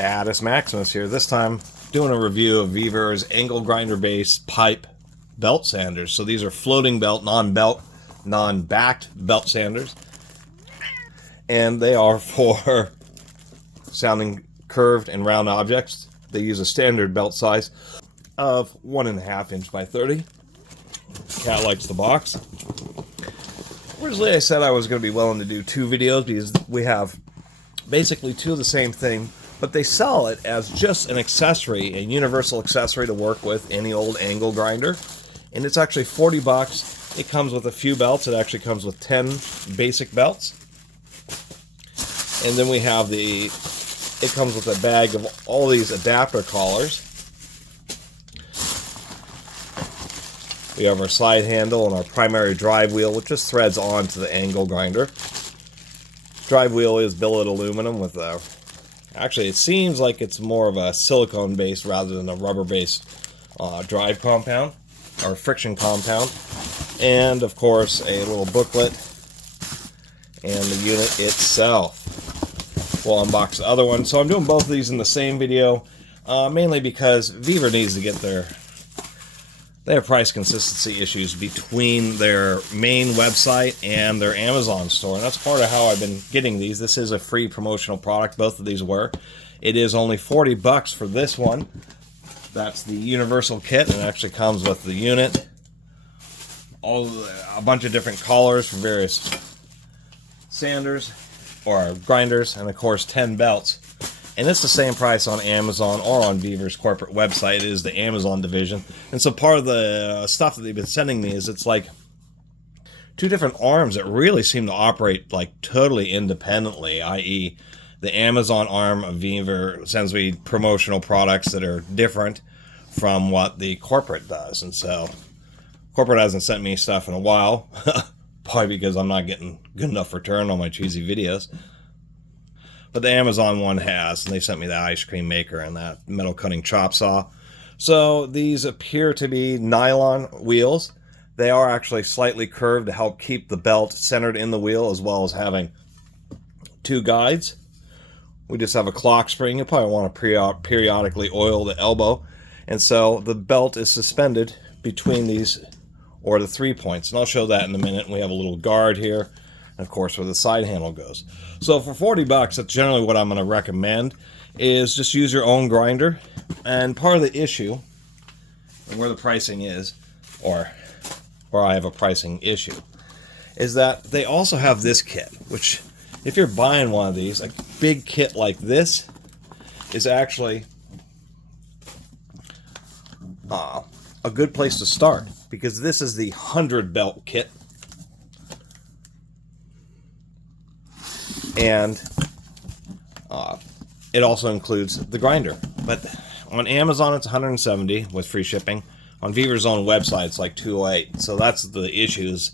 Catus Maximus here. This time doing a review of Vevor's angle grinder based pipe belt sanders. So these are floating belt, non-backed belt sanders. And they are for sounding curved and round objects. They use a standard belt size of 1.5 inch by 30. Cat likes the box. Originally I said I was going to be willing to do 2 videos because we have basically 2 of the same thing, but they sell it as just an accessory, a universal accessory to work with any old angle grinder. And it's actually 40 bucks. It comes with a few belts. It actually comes with 10 basic belts. And then we have it comes with a bag of all these adapter collars. We have our slide handle and our primary drive wheel, which just threads onto the angle grinder. Drive wheel is billet aluminum with a... Actually, it seems like it's more of a silicone base rather than a rubber based drive compound or friction compound. And of course, a little booklet and the unit itself. We'll unbox the other one. So I'm doing both of these in the same video, mainly because Vevor needs to get their price consistency issues between their main website and their Amazon store. And that's part of how I've been getting these. This is a free promotional product. Both of these were. It is only 40 bucks for this one. That's the universal kit, and it actually comes with the unit, a bunch of different collars for various sanders or grinders, and of course 10 belts. And it's the same price on Amazon or on Vevor's corporate website. It is the Amazon division. And so part of the stuff that they've been sending me is it's like 2 different arms that really seem to operate like totally independently, i.e. the Amazon arm of Vevor sends me promotional products that are different from what the corporate does. And so corporate hasn't sent me stuff in a while, probably because I'm not getting good enough return on my cheesy videos. But the Amazon one has, and they sent me that ice cream maker and that metal cutting chop saw. So these appear to be nylon wheels. They are actually slightly curved to help keep the belt centered in the wheel, as well as having 2 guides. We just have a clock spring. You probably want to periodically oil the elbow. And so the belt is suspended between these, or the 3 points. And I'll show that in a minute. We have a little guard here. Of course, where the side handle goes. So for 40 bucks, that's generally what I'm going to recommend, is just use your own grinder. And part of the issue, and where the pricing is, or I have a pricing issue, is that they also have this kit, which if you're buying one of these, a big kit like this is actually a good place to start, because this is the 100 belt kit. And it also includes the grinder. But on Amazon, it's 170 with free shipping. On Vevor's own website, it's like 208. So that's the issues.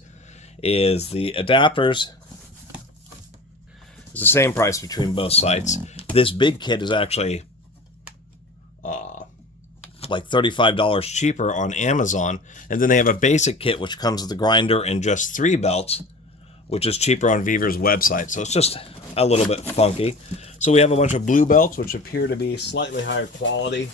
Is the adapters is the same price between both sites. This big kit is actually like $35 cheaper on Amazon. And then they have a basic kit which comes with the grinder and just 3 belts, which is cheaper on Vevor's website. So it's just a little bit funky. So we have a bunch of blue belts, which appear to be slightly higher quality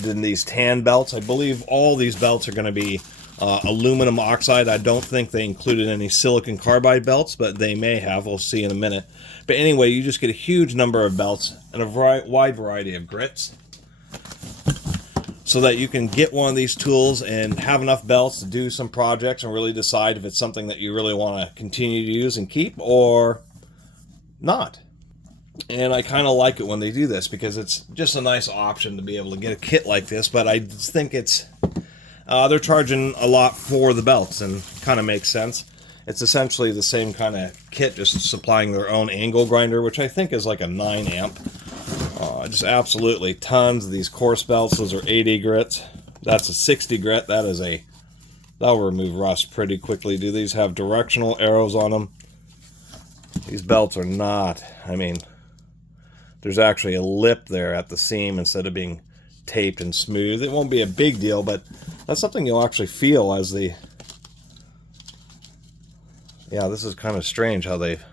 than these tan belts. I believe all these belts are going to be aluminum oxide. I don't think they included any silicon carbide belts, but they may have. We'll see in a minute. But anyway, you just get a huge number of belts and a wide variety of grits, so that you can get one of these tools and have enough belts to do some projects and really decide if it's something that you really want to continue to use and keep or not. And I kind of like it when they do this, because it's just a nice option to be able to get a kit like this. But I just think it's they're charging a lot for the belts, and kind of makes sense. It's essentially the same kind of kit, just supplying their own angle grinder, which I think is like a 9 amp. Just absolutely tons of these coarse belts. Those are 80 grits. That's a 60 grit. That'll remove rust pretty quickly. Do these have directional arrows on them? These belts are not. I mean, there's actually a lip there at the seam instead of being taped and smooth. It won't be a big deal, but that's something you'll actually feel as the... Yeah, this is kind of strange how they've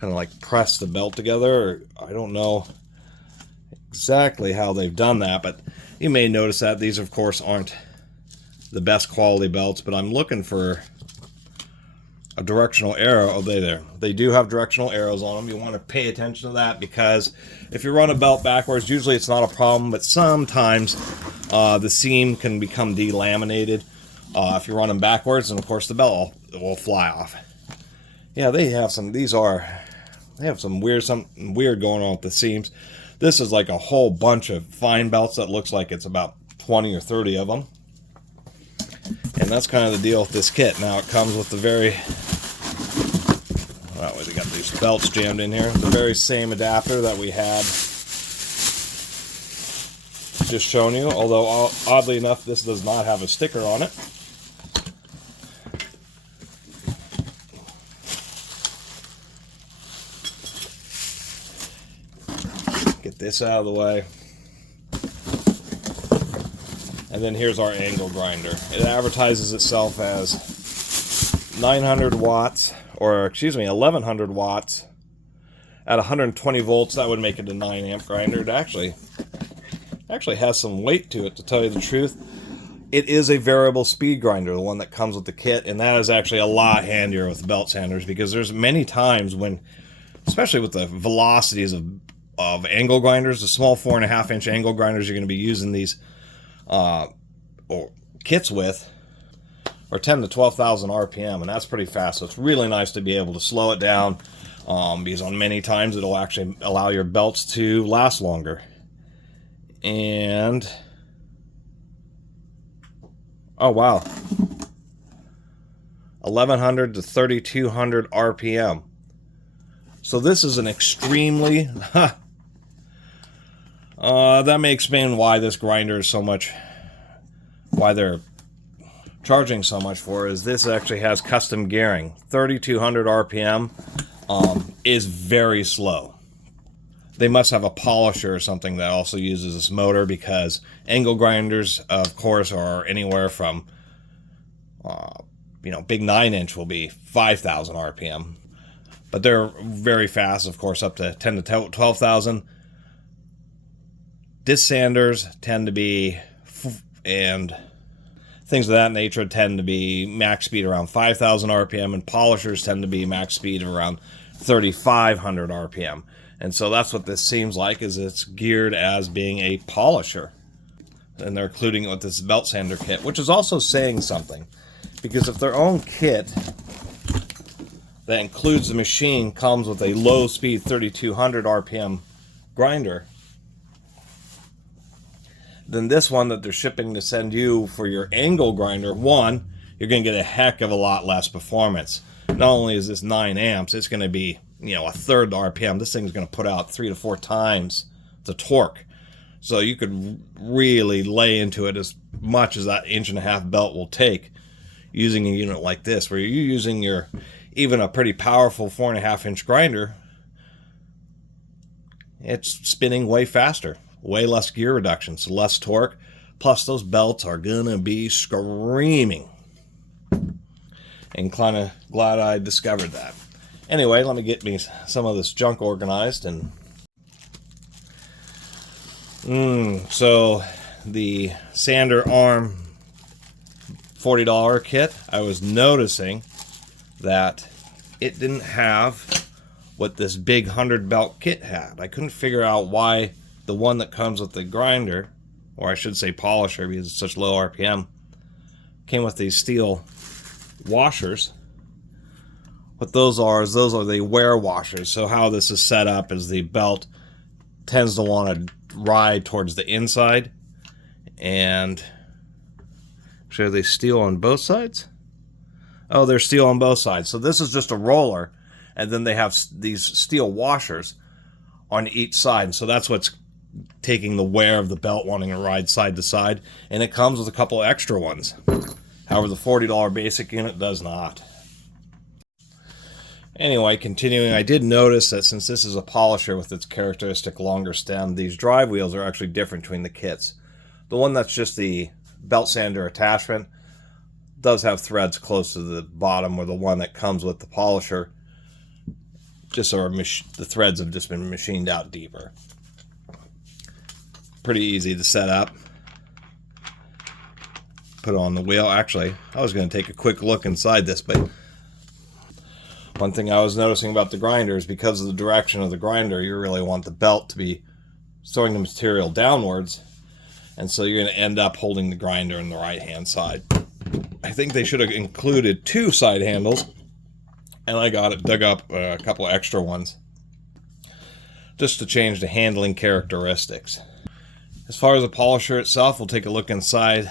kind of like press the belt together. I don't know exactly how they've done that, but you may notice that these, of course, aren't the best quality belts, but I'm looking for a directional arrow. Oh, they do have directional arrows on them. You want to pay attention to that, because if you run a belt backwards, usually it's not a problem, but sometimes the seam can become delaminated if you run them backwards, and of course the belt will fly off. Yeah, they have some something weird going on with the seams. This is like a whole bunch of fine belts that looks like it's about 20 or 30 of them. And that's kind of the deal with this kit. Now it comes with the very, well, they got these belts jammed in here. The very same adapter that we had just shown you, although oddly enough this does not have a sticker on it. Get this out of the way. And then here's our angle grinder. It advertises itself as 900 watts, or excuse me, 1100 watts at 120 volts. That would make it a 9 amp grinder. It actually has some weight to it, to tell you the truth. It is a variable speed grinder, the one that comes with the kit, and that is actually a lot handier with belt sanders, because there's many times when, especially with the velocities of angle grinders, the small 4.5 inch angle grinders you're going to be using these or kits with, or 10 to 12,000 RPM, and that's pretty fast. So it's really nice to be able to slow it down, because on many times it'll actually allow your belts to last longer. And oh wow, 1100 to 3200 RPM. So this is an extremely that may explain why this grinder is so much, why they're charging so much for it, is this actually has custom gearing. 3200 RPM is very slow. They must have a polisher or something that also uses this motor, because angle grinders, of course, are anywhere from, big 9 inch will be 5,000 RPM. But they're very fast, of course, up to 10 to 12,000. Disc sanders tend to be, and things of that nature tend to be max speed around 5,000 RPM, and polishers tend to be max speed of around 3,500 RPM. And so that's what this seems like, is it's geared as being a polisher. And they're including it with this belt sander kit, which is also saying something. Because if their own kit that includes the machine comes with a low speed 3,200 RPM grinder, then this one that they're shipping to send you for your angle grinder, one, you're going to get a heck of a lot less performance. Not only is this 9 amps, it's going to be, a third the RPM. This thing is going to put out 3 to 4 times the torque. So you could really lay into it as much as that 1.5 inch belt will take using a unit like this, where you're using even a pretty powerful 4.5 inch grinder. It's spinning way faster, way less gear reduction, so less torque. Plus those belts are gonna be screaming. And kind of glad I discovered that. Anyway, let me get me some of this junk organized. And so the sander arm $40 kit, I was noticing that it didn't have what this big 100 belt kit had. I couldn't figure out why the one that comes with the grinder, or I should say polisher because it's such low RPM, came with these steel washers. What those are the wear washers. So how this is set up is the belt tends to want to ride towards the inside, and are they steel on both sides? Oh, they're steel on both sides. So this is just a roller, and then they have these steel washers on each side. And so that's what's taking the wear of the belt wanting to ride side to side. And it comes with a couple extra ones. However, the $40 basic unit does not. Anyway, continuing, I did notice that since this is a polisher with its characteristic longer stem, these drive wheels are actually different between the kits. The one that's just the belt sander attachment does have threads close to the bottom, where the one that comes with the polisher just so the threads have just been machined out deeper. Pretty easy to set up. Put on the wheel. Actually, I was going to take a quick look inside this, but one thing I was noticing about the grinder is because of the direction of the grinder, you really want the belt to be throwing the material downwards, and so you're going to end up holding the grinder in the right hand side. I think they should have included 2 side handles, and I dug up a couple extra ones just to change the handling characteristics. As far as the polisher itself, we'll take a look inside.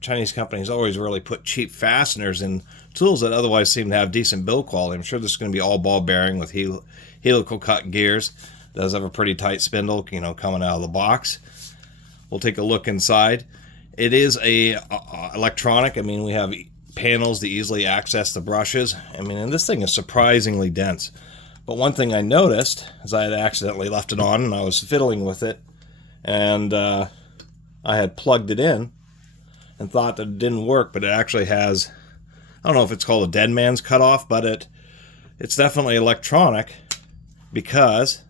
Chinese companies always really put cheap fasteners in tools that otherwise seem to have decent build quality. I'm sure this is going to be all ball bearing with helical cut gears. It does have a pretty tight spindle, you know, coming out of the box. We'll take a look inside. It is electronic. I mean, we have panels to easily access the brushes. I mean, and this thing is surprisingly dense. But one thing I noticed is I had accidentally left it on and I was fiddling with it, and I had plugged it in and thought that it didn't work, but it actually has, I don't know if it's called a dead man's cutoff, but it's definitely electronic, because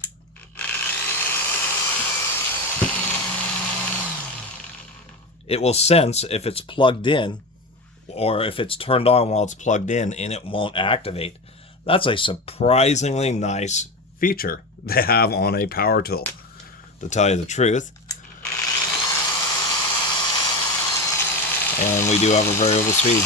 it will sense if it's plugged in or if it's turned on while it's plugged in, and it won't activate. That's a surprisingly nice feature to have on a power tool, to tell you the truth. And we do have a variable speed.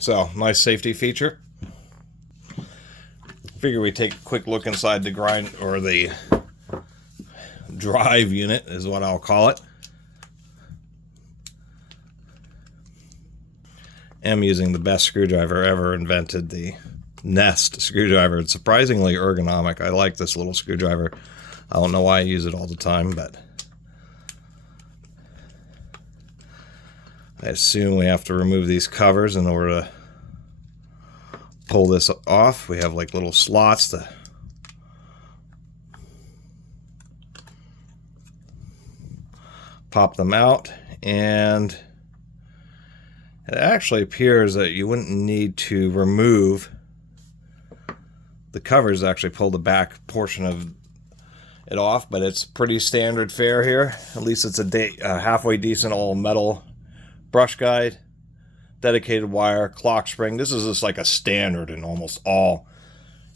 So, nice safety feature. Figure we take a quick look inside the the drive unit is what I'll call it. I'm using the best screwdriver ever invented, the Nest screwdriver. It's surprisingly ergonomic. I like this little screwdriver. I don't know why I use it all the time, but I assume we have to remove these covers in order to pull this off. We have like little slots to pop them out, and it actually appears that you wouldn't need to remove the covers to actually pull the back portion of it off, but it's pretty standard fare here. At least it's a halfway decent all metal brush guide, dedicated wire, clock spring. This is just like a standard in almost all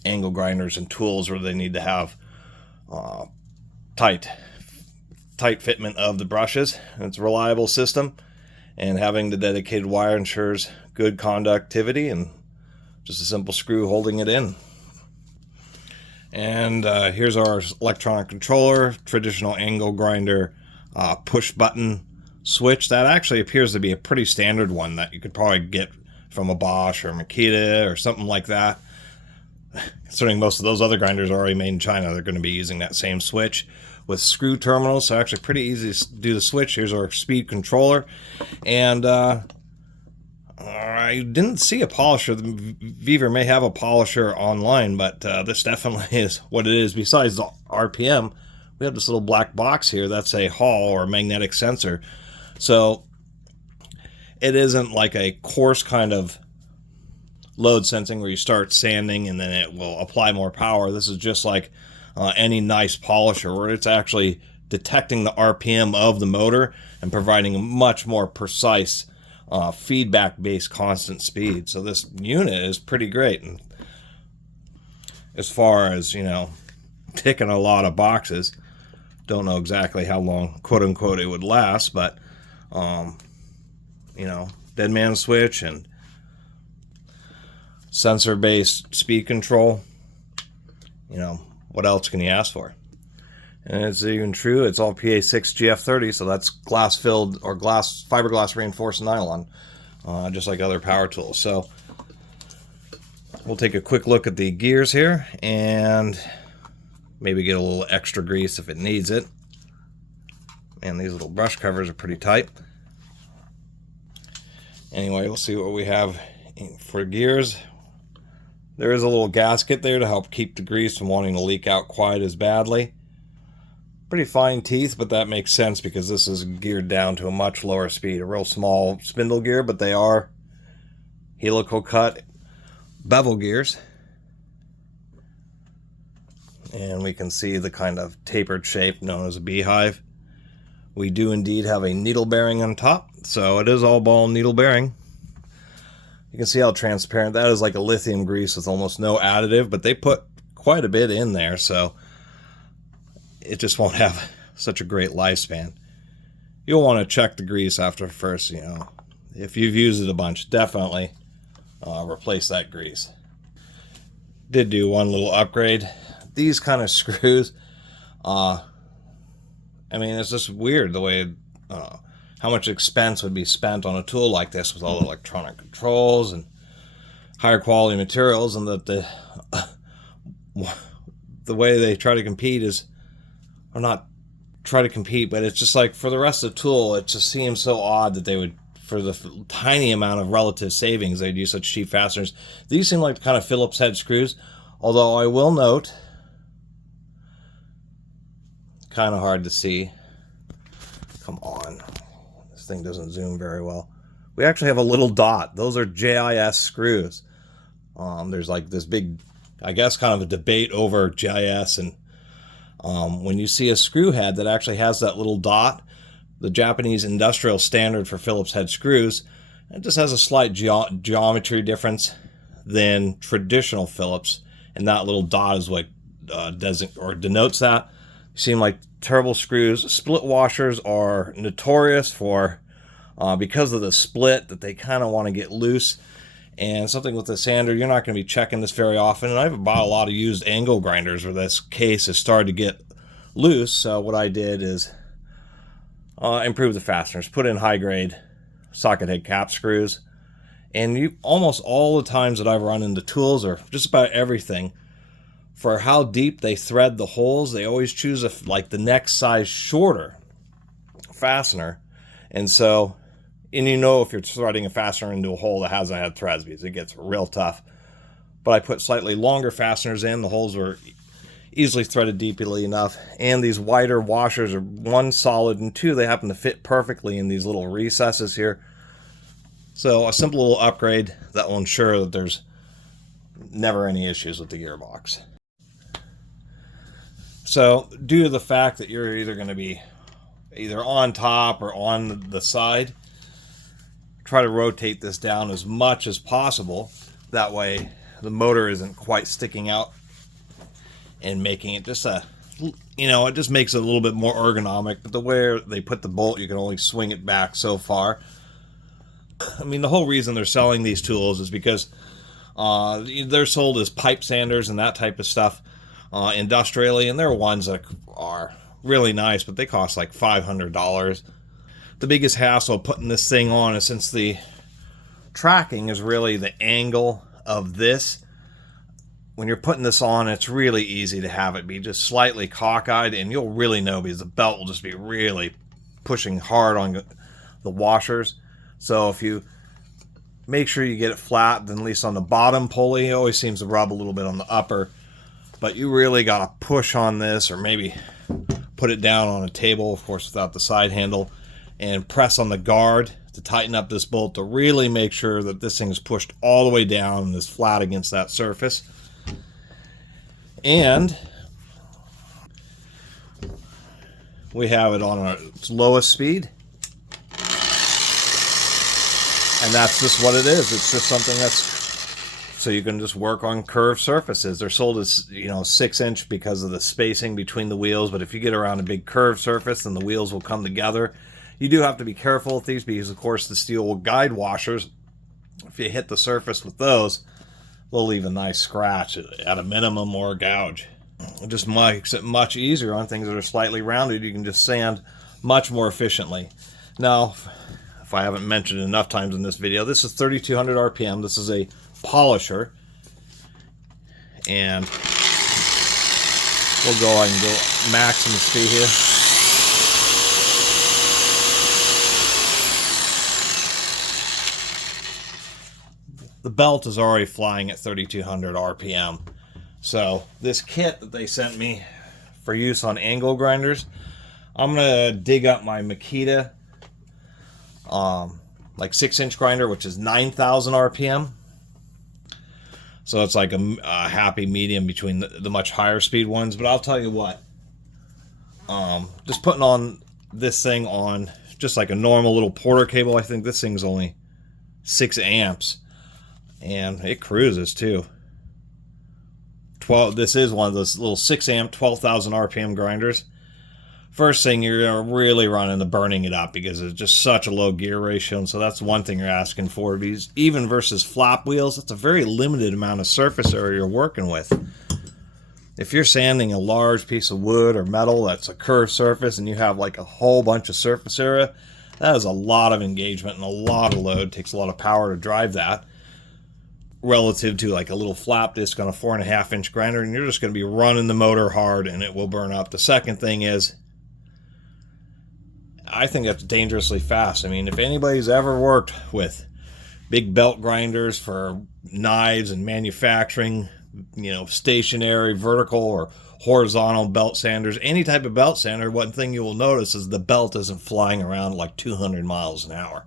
angle grinders and tools where they need to have tight fitment of the brushes. It's a reliable system, and having the dedicated wire ensures good conductivity and just a simple screw holding it in. And here's our electronic controller, traditional angle grinder push button switch. That actually appears to be a pretty standard one that you could probably get from a Bosch or Makita or something like that. Considering most of those other grinders are already made in China, they're going to be using that same switch with screw terminals, so actually pretty easy to do the switch. Here's our speed controller, and I didn't see a polisher. The Vevor may have a polisher online, but this definitely is what it is. Besides the RPM, we have this little black box here. That's a Hall or magnetic sensor. So it isn't like a coarse kind of load sensing where you start sanding and then it will apply more power. This is just like any nice polisher, where it's actually detecting the RPM of the motor and providing a much more precise feedback-based constant speed. So this unit is pretty great. And as far as, you know, ticking a lot of boxes, don't know exactly how long, quote-unquote, it would last, but, you know, dead man switch and sensor-based speed control. You know, what else can you ask for? And it's even true, it's all PA6 GF30, so that's glass-filled or fiberglass reinforced nylon, just like other power tools. So we'll take a quick look at the gears here and maybe get a little extra grease if it needs it. And these little brush covers are pretty tight. Anyway, we'll see what we have for gears. There is a little gasket there to help keep the grease from wanting to leak out quite as badly. Pretty fine teeth, but that makes sense because this is geared down to a much lower speed. A real small spindle gear, but they are helical cut bevel gears. And we can see the kind of tapered shape known as a beehive. We do indeed have a needle bearing on top, so it is all ball needle bearing. You can see how transparent that is, like a lithium grease with almost no additive, but they put quite a bit in there, so it just won't have such a great lifespan. You'll want to check the grease after first, you know. If you've used it a bunch, definitely replace that grease. Did do one little upgrade. These kind of screws, I mean, it's just weird the way, how much expense would be spent on a tool like this with all the electronic controls and higher quality materials, and that the way they try to compete is, or not try to compete, but it's just like for the rest of the tool, it just seems so odd that they would, for the tiny amount of relative savings, they'd use such cheap fasteners. These seem like the kind of Phillips head screws, although I will note, kind of hard to see. Come on, this thing doesn't zoom very well. We actually have a little dot. Those are JIS screws. There's like this big, I guess, kind of a debate over JIS, and when you see a screw head that actually has that little dot, the Japanese industrial standard for Phillips head screws, it just has a slight geometry difference than traditional Phillips, and that little dot is what denotes that. Seem like terrible screws. Split washers are notorious for, because of the split, that they kind of want to get loose. And something with the sander, you're not going to be checking this very often. And I've bought a lot of used angle grinders where this case has started to get loose. So what I did is improve the fasteners, put in high grade socket head cap screws. And almost all the times that I've run into tools, or just about everything, for how deep they thread the holes, they always choose like the next size shorter fastener. And so, and you know if you're threading a fastener into a hole that hasn't had threads, because it gets real tough. But I put slightly longer fasteners in. The holes were easily threaded deeply enough. And these wider washers are, one, solid, and two, they happen to fit perfectly in these little recesses here. So a simple little upgrade that will ensure that there's never any issues with the gearbox. So due to the fact that you're either going to be either on top or on the side, try to rotate this down as much as possible. That way the motor isn't quite sticking out and making it just it just makes it a little bit more ergonomic. But the way they put the bolt, you can only swing it back so far. I mean, the whole reason they're selling these tools is because they're sold as pipe sanders and that type of stuff industrially, and they're ones that are really nice, but they cost like $500. The biggest hassle putting this thing on is, since the tracking is really the angle of this, when you're putting this on, it's really easy to have it be just slightly cockeyed, and you'll really know because the belt will just be really pushing hard on the washers. So if you make sure you get it flat, then at least on the bottom pulley, it always seems to rub a little bit on the upper. But you really got to push on this, or maybe put it down on a table, of course without the side handle, and press on the guard to tighten up this bolt to really make sure that this thing is pushed all the way down and is flat against that surface. And we have it on its lowest speed. And that's just what it is. It's just something that's so you can just work on curved surfaces. They're sold as 6-inch because of the spacing between the wheels, but if you get around a big curved surface, then the wheels will come together. You do have to be careful with these because, of course, the steel guide washers, if you hit the surface with those, they'll leave a nice scratch at a minimum, or a gouge. It just makes it much easier on things that are slightly rounded. You can just sand much more efficiently. Now, if I haven't mentioned enough times in this video, this is 3,200 RPM. This is a polisher, and we'll go ahead and go Maximus speed here. The belt is already flying at 3,200 RPM. So this kit that they sent me for use on angle grinders, I'm gonna dig up my Makita like 6-inch grinder, which is 9,000 RPM. So it's like a happy medium between the much higher speed ones. But I'll tell you what, just putting on this thing on just like a normal little Porter cable, I think this thing's only 6 amps, and it cruises too. This is one of those little 6 amp 12,000 RPM grinders. First thing, you're going to really run into burning it up because it's just such a low gear ratio, and so that's one thing you're asking for. Because even versus flap wheels, that's a very limited amount of surface area you're working with. If you're sanding a large piece of wood or metal that's a curved surface and you have like a whole bunch of surface area, that is a lot of engagement and a lot of load. It takes a lot of power to drive that, relative to like a little flap disc on a 4.5-inch grinder, and you're just going to be running the motor hard and it will burn up. The second thing is, I think that's dangerously fast. I mean, if anybody's ever worked with big belt grinders for knives and manufacturing, you know, stationary, vertical, or horizontal belt sanders, any type of belt sander, one thing you will notice is the belt isn't flying around like 200 miles an hour.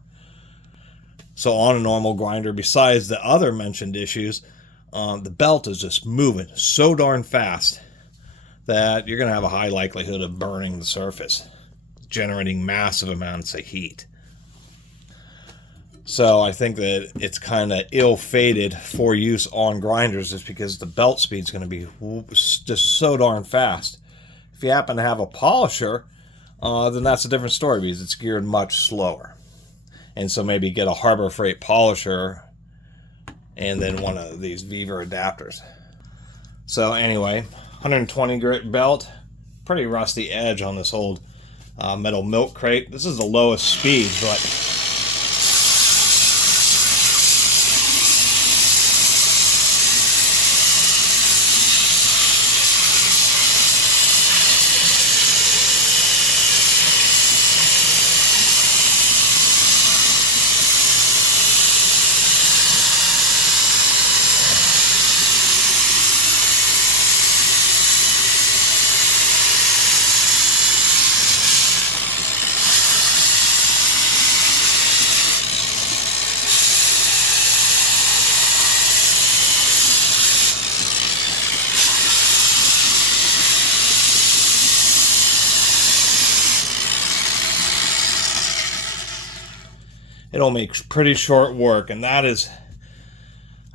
So on a normal grinder, besides the other mentioned issues, the belt is just moving so darn fast that you're going to have a high likelihood of burning the surface, generating massive amounts of heat. So I think that it's kind of ill-fated for use on grinders just because the belt speed is going to be just so darn fast. If you happen to have a polisher, then that's a different story because it's geared much slower. And so maybe get a Harbor Freight polisher and then one of these Vevor adapters. So anyway, 120 grit belt, pretty rusty edge on this old metal milk crate. This is the lowest speed, but it'll make pretty short work, and that is,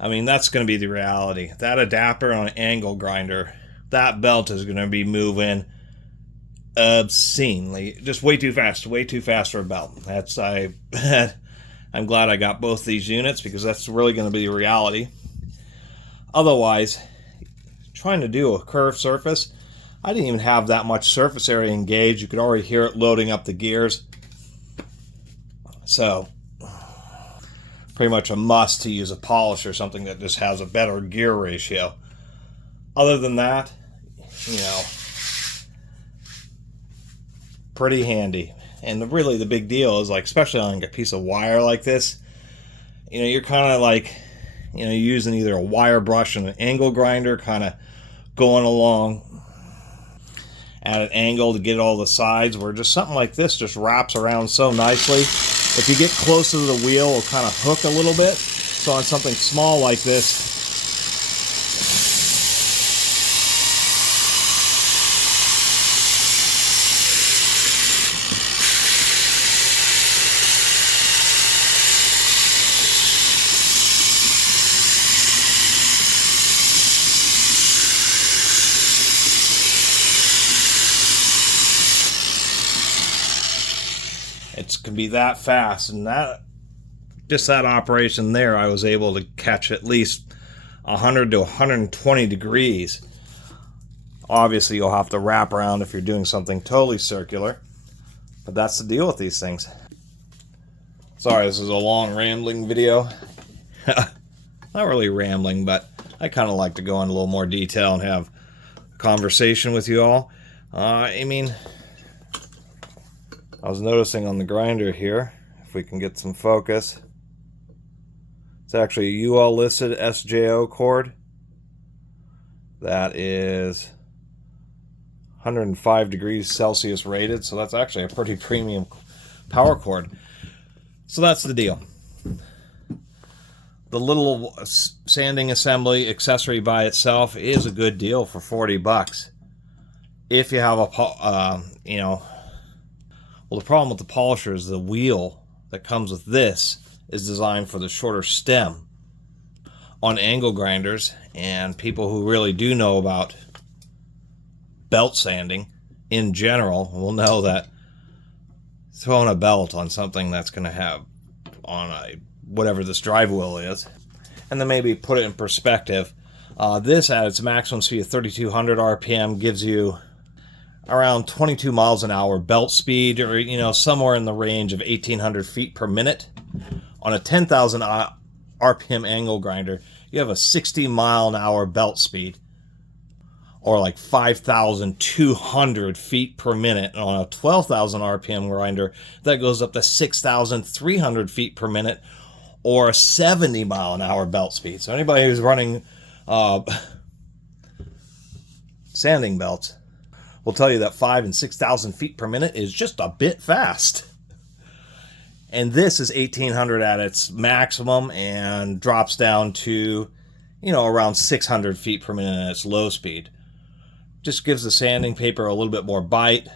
I mean, that's going to be the reality. That adapter on an angle grinder, that belt is going to be moving obscenely, just way too fast for a belt. I'm glad I got both these units because that's really going to be the reality. Otherwise, trying to do a curved surface, I didn't even have that much surface area engaged. You could already hear it loading up the gears. So pretty much a must to use a polish or something that just has a better gear ratio. Other than that, you know, pretty handy. And really the big deal is, like, especially on a piece of wire like this, you know, you're kind of like, you know, using either a wire brush and an angle grinder, kind of going along at an angle to get all the sides, where just something like this just wraps around so nicely. If you get closer to the wheel, it'll kind of hook a little bit. So on something small like this, it can be that fast. And that, just that operation there, I was able to catch at least 100 to 120 degrees. Obviously you'll have to wrap around if you're doing something totally circular, but that's the deal with these things. Sorry, this is a long rambling video. Not really rambling, but I kind of like to go into a little more detail and have a conversation with you all. I mean, I was noticing on the grinder here, if we can get some focus, it's actually a UL listed SJO cord. That is 105 degrees Celsius rated, so that's actually a pretty premium power cord. So that's the deal. The little sanding assembly accessory by itself is a good deal for 40 bucks. If you have a, you know, well, the problem with the polisher is the wheel that comes with this is designed for the shorter stem. On angle grinders, and people who really do know about belt sanding in general will know that throwing a belt on something that's going to have on a whatever this drive wheel is, and then maybe put it in perspective, this at its maximum speed of 3200 RPM gives you around 22 miles an hour belt speed, or, you know, somewhere in the range of 1800 feet per minute. On a 10,000 RPM angle grinder, you have a 60 mile an hour belt speed, or like 5,200 feet per minute. And on a 12,000 RPM grinder, that goes up to 6,300 feet per minute, or a 70 mile an hour belt speed. So anybody who's running sanding belts will tell you that 5,000 and 6,000 feet per minute is just a bit fast. And this is 1,800 at its maximum and drops down to, you know, around 600 feet per minute at its low speed. Just gives the sanding paper a little bit more bite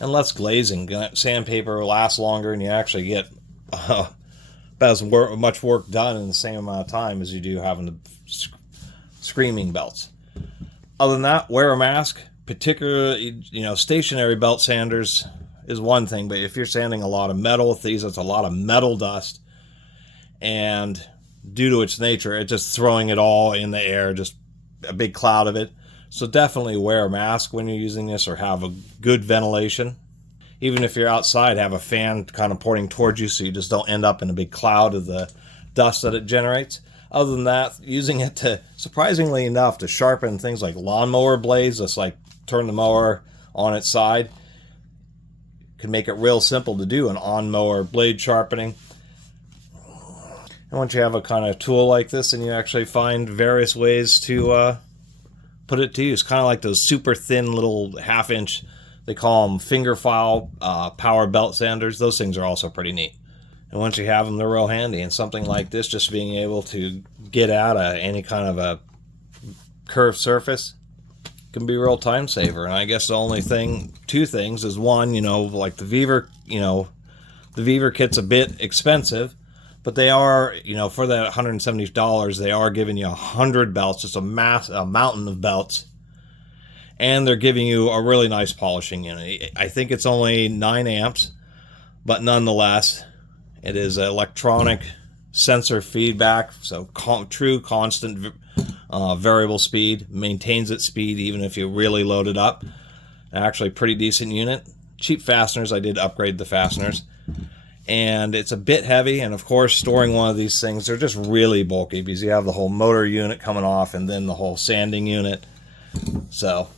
and less glazing. Sandpaper lasts longer, and you actually get about as much work done in the same amount of time as you do having the screaming belts. Other than that, wear a mask. Particularly, you know, stationary belt sanders is one thing, but if you're sanding a lot of metal with these, it's a lot of metal dust, and due to its nature, it's just throwing it all in the air, just a big cloud of it. So definitely wear a mask when you're using this, or have a good ventilation. Even if you're outside, have a fan kind of pointing towards you so you just don't end up in a big cloud of the dust that it generates. Other than that, using it to, surprisingly enough, to sharpen things like lawnmower blades, just like turn the mower on its side, can make it real simple to do an on-mower blade sharpening. And once you have a kind of tool like this, and you actually find various ways to put it to use, kind of like those super thin little half-inch, they call them finger file power belt sanders. Those things are also pretty neat. And once you have them, they're real handy. And something like this, just being able to get out of any kind of a curved surface, can be a real time saver. And I guess the only thing, two things, is one, you know, like the Vevor, you know, the Vevor kit's a bit expensive, but they are, you know, for that $170, they are giving you 100 belts, just a mountain of belts, and they're giving you a really nice polishing unit. I think it's only 9 amps, but nonetheless, it is electronic sensor feedback, so true constant variable speed, maintains its speed even if you really load it up. Actually, pretty decent unit. Cheap fasteners. I did upgrade the fasteners, and it's a bit heavy. And of course, storing one of these things, they're just really bulky because you have the whole motor unit coming off and then the whole sanding unit. So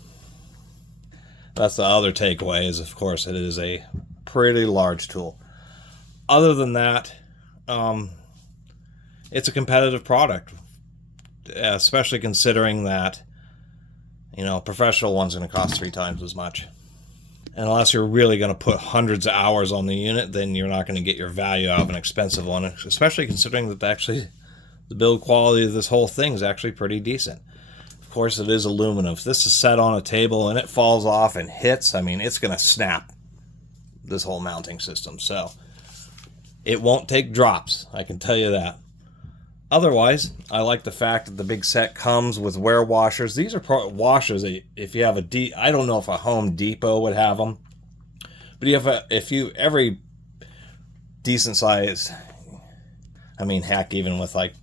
that's the other takeaway, is of course it is a pretty large tool. Other than that, it's a competitive product, especially considering that, you know, a professional one's going to cost 3 times as much. And unless you're really going to put hundreds of hours on the unit, then you're not going to get your value out of an expensive one, especially considering that actually the build quality of this whole thing is actually pretty decent. Of course, it is aluminum. If this is set on a table and it falls off and hits, I mean, it's going to snap this whole mounting system. So it won't take drops, I can tell you that. Otherwise, I like the fact that the big set comes with wear washers. These are washers that if you have I don't know if a Home Depot would have them, but every decent size, I mean, heck, even with like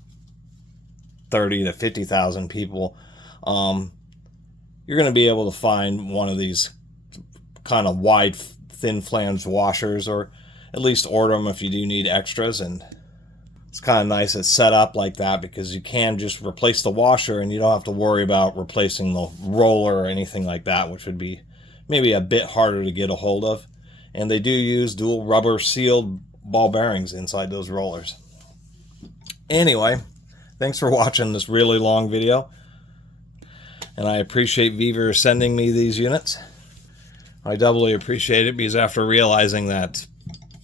30 to 50,000 people, you're going to be able to find one of these kind of wide, thin flange washers, or at least order them if you do need extras. And it's kind of nice it's set up like that, because you can just replace the washer and you don't have to worry about replacing the roller or anything like that, which would be maybe a bit harder to get a hold of. And they do use dual rubber sealed ball bearings inside those rollers. Anyway, thanks for watching this really long video. And I appreciate Vevor sending me these units. I doubly appreciate it because after realizing that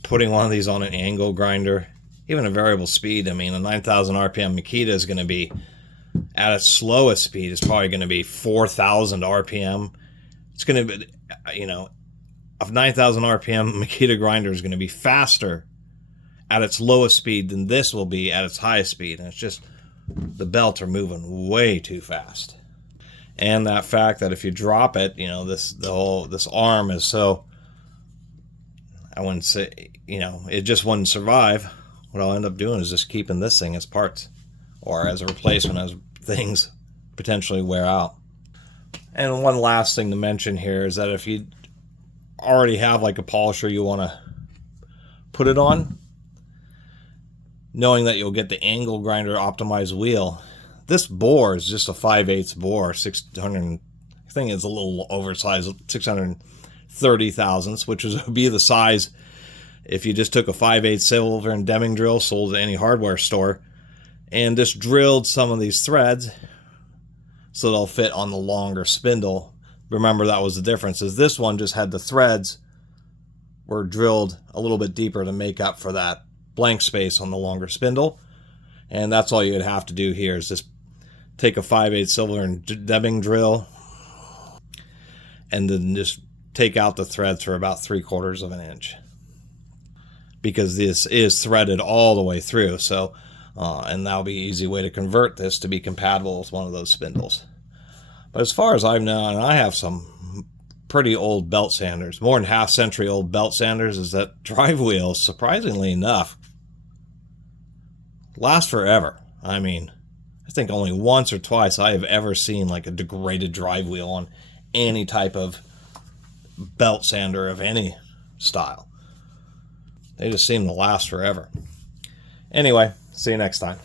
putting one of these on an angle grinder, even a variable speed, I mean, a 9,000 RPM Makita is going to be, at its slowest speed, it's probably going to be 4,000 RPM. It's going to be, you know, a 9,000 RPM Makita grinder is going to be faster at its lowest speed than this will be at its highest speed. And it's just, the belts are moving way too fast. And that fact that if you drop it, you know, this arm is so, I wouldn't say, you know, it just wouldn't survive. What I'll end up doing is just keeping this thing as parts or as a replacement as things potentially wear out. And one last thing to mention here is that if you already have like a polisher you want to put it on, knowing that you'll get the angle grinder optimized wheel, this bore is just a 5/8 bore, 600, I think it's a little oversized, 630 thousandths, which would be the size if you just took a 5/8 silver and Deming drill sold at any hardware store and just drilled some of these threads so they'll fit on the longer spindle. Remember, that was the difference, is this one just had the threads were drilled a little bit deeper to make up for that blank space on the longer spindle. And that's all you'd have to do here is just take a 5/8 silver and Deming drill and then just take out the threads for about 3/4 of an inch, because this is threaded all the way through. So and that'll be an easy way to convert this to be compatible with one of those spindles. But as far as I've known, and I have some pretty old belt sanders, more than half-century old belt sanders, is that drive wheels, surprisingly enough, last forever. I mean, I think only once or twice I have ever seen like a degraded drive wheel on any type of belt sander of any style. They just seem to last forever. Anyway, see you next time.